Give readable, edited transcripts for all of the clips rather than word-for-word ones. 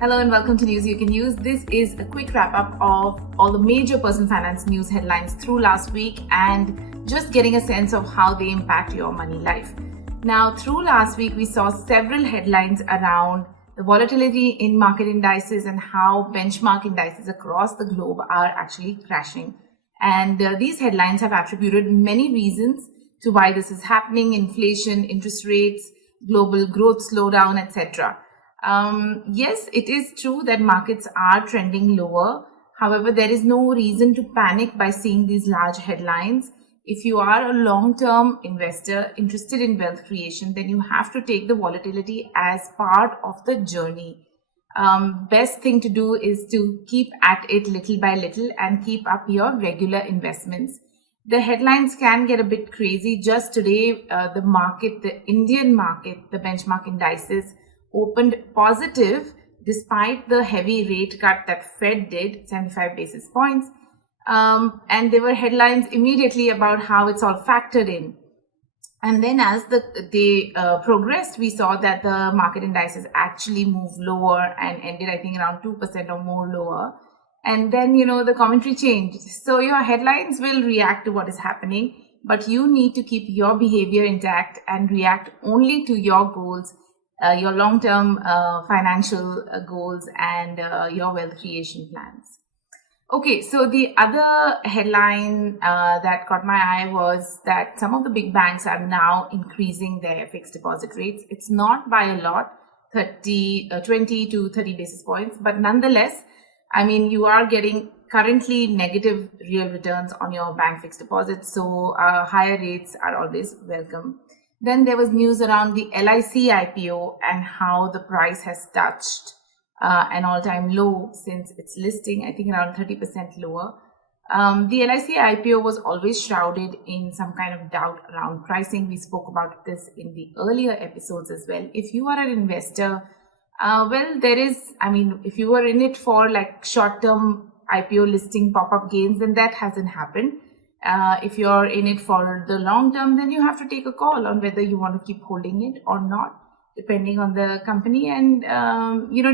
Hello and welcome to News You Can Use. This is a quick wrap up of all the major personal finance news headlines through last week and just getting a sense of how they impact your money life. Now, through last week, we saw several headlines around the volatility in market indices and how benchmark indices across the globe are actually crashing. And these headlines have attributed many reasons to why this is happening: inflation, interest rates, global growth slowdown, etc. Yes, it is true that markets are trending lower. However, there is no reason to panic by seeing these large headlines. If you are a long-term investor interested in wealth creation, then you have to take the volatility as part of the journey. Best thing to do is to keep at it little by little and keep up your regular investments. The headlines can get a bit crazy. Just today, the Indian market, the benchmark indices opened positive despite the heavy rate cut that Fed did, 75 basis points. And there were headlines immediately about how it's all factored in. And then as the day progressed, we saw that the market indices actually moved lower and ended, I think, around 2% or more lower. And then, the commentary changed. So your headlines will react to what is happening, but you need to keep your behavior intact and react only to your goals, your long-term financial goals and your wealth creation plans. Okay, so the other headline that caught my eye was that some of the big banks are now increasing their fixed deposit rates. It's not by a lot, 20 to 30 basis points, but nonetheless, you are getting currently negative real returns on your bank fixed deposits, so higher rates are always welcome. Then there was news around the LIC IPO and how the price has touched an all-time low since its listing, I think around 30% lower. The LIC IPO was always shrouded in some kind of doubt around pricing. We spoke about this in the earlier episodes as well. If you are an investor, if you were in it for like short-term IPO listing pop-up gains, then that hasn't happened. If you're in it for the long term, then you have to take a call on whether you want to keep holding it or not, depending on the company, and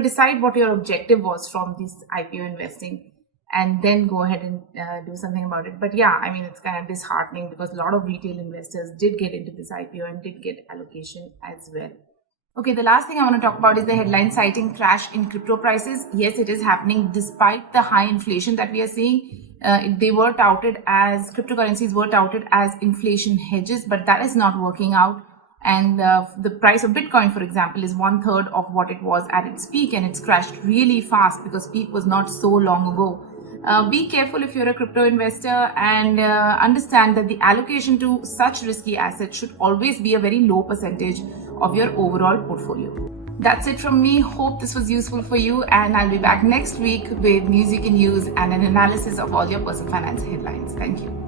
decide what your objective was from this IPO investing, and then go ahead and do something about it. But yeah, it's kind of disheartening because a lot of retail investors did get into this IPO and did get allocation as well. Okay, the last thing I want to talk about is the headline citing crash in crypto prices. Yes, it is happening despite the high inflation that we are seeing. Cryptocurrencies were touted as inflation hedges, but that is not working out. And the price of Bitcoin, for example, is 1/3 of what it was at its peak, and it's crashed really fast because peak was not so long ago. Be careful if you're a crypto investor, and understand that the allocation to such risky assets should always be a very low percentage of your overall portfolio. That's it from me. Hope this was useful for you, and I'll be back next week with News You Can Use and an analysis of all your personal finance headlines. Thank you.